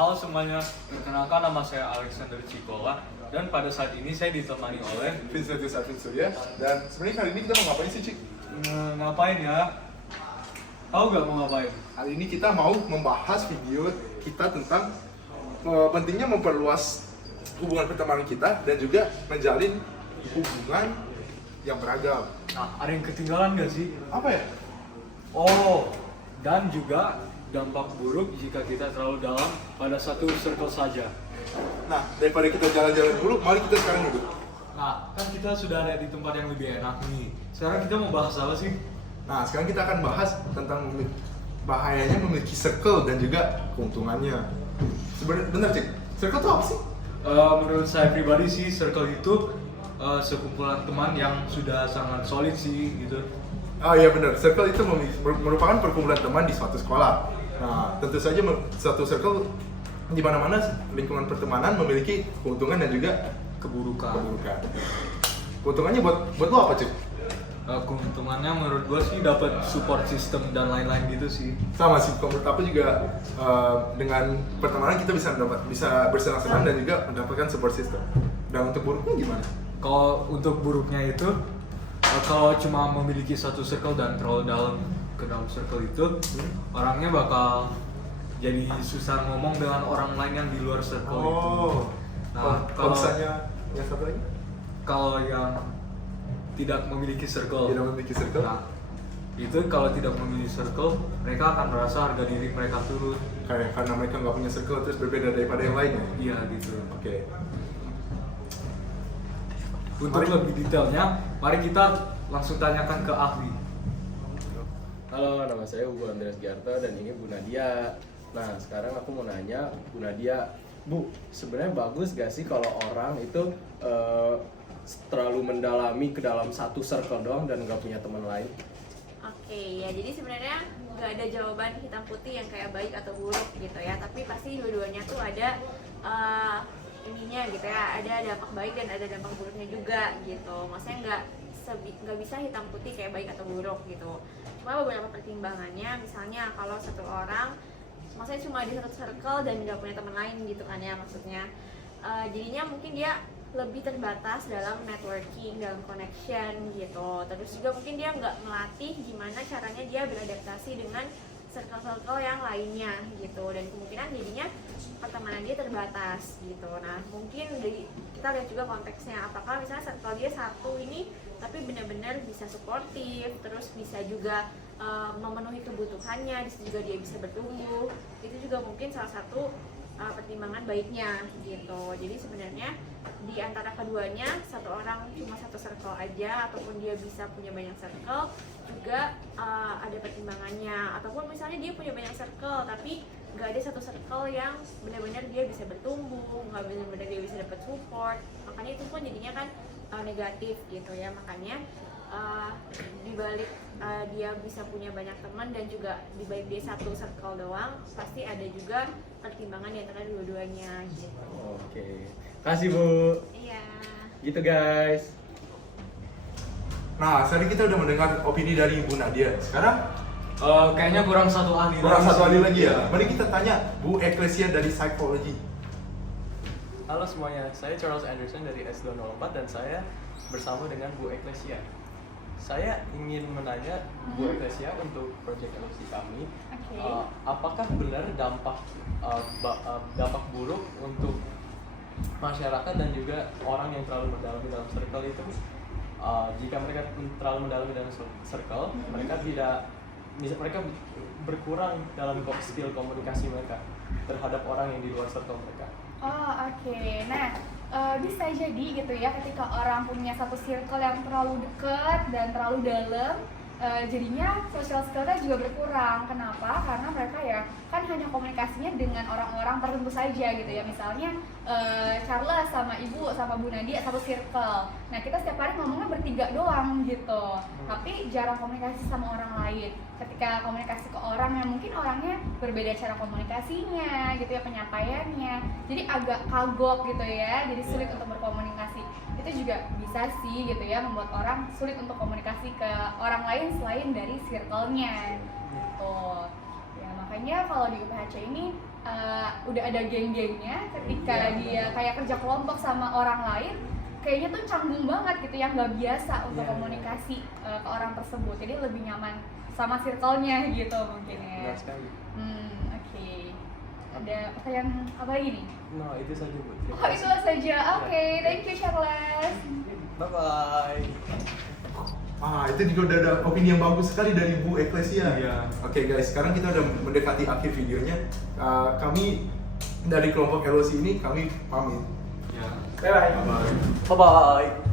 Halo semuanya, perkenalkan nama saya Alexander Cikola dan pada saat ini saya ditemani oleh Vincentius Arvin Surya. Dan sebenarnya kali ini kita mau ngapain sih, Cik? ngapain ya? Tahu gak mau ngapain? Kali ini kita mau membahas video kita tentang pentingnya memperluas hubungan pertemanan kita dan juga menjalin hubungan yang beragam. Nah, ada yang ketinggalan gak sih? Apa ya? Oh, dan juga dampak buruk jika kita terlalu dalam pada satu circle saja. Nah, daripada kita jalan-jalan dulu, mari kita sekarang duduk. Nah, kan kita sudah ada di tempat yang lebih enak nih. Sekarang kita mau bahas apa sih? Nah, sekarang kita akan bahas tentang bahayanya memiliki circle dan juga keuntungannya. Sebenarnya, benar Cik, circle itu apa sih? Menurut saya pribadi sih, circle itu sekumpulan teman yang sudah sangat solid sih gitu. Oh iya benar, circle itu merupakan perkumpulan teman di suatu sekolah. Nah, tentu saja suatu circle di mana-mana lingkungan pertemanan memiliki keuntungan dan juga Keburukan. Keuntungannya buat lo apa, Cik? Keuntungannya menurut gue sih dapat support system dan lain-lain gitu sih. Sama sih, menurut aku juga dengan pertemanan kita bisa bersenang-senang dan juga mendapatkan support system. Dan untuk buruknya gimana? Kalau untuk buruknya itu, kalau cuma memiliki satu circle dan terlalu dalam ke dalam circle itu, orangnya bakal jadi susah ngomong dengan orang lain yang di luar circle itu. Nah, kalau misalnya yang satu lagi? Kalau yang tidak memiliki circle, Tidak memiliki circle? nah, itu kalau tidak memiliki circle, mereka akan merasa harga diri mereka turun. Karena mereka nggak punya circle terus berbeda daripada yang lainnya. Iya gitu. Oke. Untuk lebih detailnya, mari kita langsung tanyakan ke ahli. Halo, nama saya Hugo Andreas Giarto dan ini Bu Nadia. Nah, sekarang aku mau nanya Bu Nadia, Bu, sebenarnya bagus gak sih kalau orang itu terlalu mendalami ke dalam satu circle doang dan nggak punya teman lain? Oke, ya jadi sebenarnya nggak ada jawaban hitam putih yang kayak baik atau buruk gitu ya, tapi pasti dua-duanya tuh ada ininya gitu ya, ada dampak baik dan ada dampak buruknya juga gitu. Maksudnya nggak bisa hitam putih kayak baik atau buruk gitu. Cuma beberapa pertimbangannya, misalnya kalau satu orang maksudnya cuma di satu circle dan nggak punya teman lain gitu kan ya maksudnya, jadinya mungkin dia lebih terbatas dalam networking, dalam connection gitu. Terus juga mungkin dia nggak melatih gimana caranya dia beradaptasi dengan circle-circle yang lainnya gitu, dan kemungkinan jadinya pertemanan dia terbatas gitu. Nah mungkin kita lihat juga konteksnya, apakah misalnya circle dia satu ini tapi benar-benar bisa suportif, terus bisa juga memenuhi kebutuhannya, di situ juga dia bisa bertumbuh, itu juga mungkin salah satu pertimbangan baiknya gitu. Jadi sebenarnya di antara keduanya, satu orang cuma satu circle aja ataupun dia bisa punya banyak circle juga ada pertimbangannya. Ataupun misalnya dia punya banyak circle tapi nggak ada satu circle yang benar-benar dia bisa bertumbuh, nggak benar-benar dia bisa dapat support, makanya itu pun jadinya kan negatif gitu ya. Makanya dibalik dia bisa punya banyak teman dan juga dibalik dia satu circle doang, pasti ada juga pertimbangan di antara dua-duanya gitu. Oke, kasih Bu. Iya. Gitu guys. Nah, tadi kita udah mendengar opini dari Bu Nadia. Sekarang Kayaknya kurang satu ahli. kurang satu sih. ahli lagi ya. Mari kita tanya Bu Ecclesia dari Psychology. Halo semuanya, saya Charles Anderson dari S204 dan saya bersama dengan Bu Ecclesia. Saya ingin menanya Bu Ecclesia untuk proyek LC kami, Oke. apakah benar dampak buruk untuk masyarakat dan juga orang yang terlalu mendalami dalam circle itu, jika mereka terlalu mendalami dalam circle, mereka berkurang dalam skill komunikasi mereka terhadap orang yang di luar circle mereka. Oh oke. Nah bisa jadi gitu ya, ketika orang punya satu circle yang terlalu dekat dan terlalu dalam, jadinya social skill-nya juga berkurang. Kenapa? Karena mereka ya kan hanya komunikasinya dengan orang-orang tertentu saja gitu ya. Misalnya Charles sama Ibu sama Bu Nadia satu circle. Nah kita setiap hari ngomongnya bertiga doang gitu, tapi jarang komunikasi sama orang lain. Ketika komunikasi ke orang yang mungkin orangnya berbeda cara komunikasinya gitu ya, penyampaiannya, jadi agak kagok gitu ya, jadi sulit untuk berkomunikasi. Itu juga bisa sih gitu ya, membuat orang sulit untuk komunikasi ke orang lain selain dari circle-nya gitu. Ya makanya kalau di UPHC ini udah ada geng-gengnya, ketika dia kayak kerja kelompok sama orang lain, kayaknya tuh canggung banget gitu, yang nggak biasa untuk komunikasi ke orang tersebut. Jadi lebih nyaman sama circle-nya gitu mungkin ya. Benar sekali. Oke. Ada pertanyaan apa lagi nih? Nah, itu saja Bu. Terima Oh, itu kasih. saja. Oke, thank you Charles. Bye bye. Itu juga udah ada opini yang bagus sekali dari Bu Eklesia. Iya. Oke guys, sekarang kita udah mendekati akhir videonya. Kami dari kelompok LOC ini kami pamit. Ya. Bye bye. Bye. Bye bye.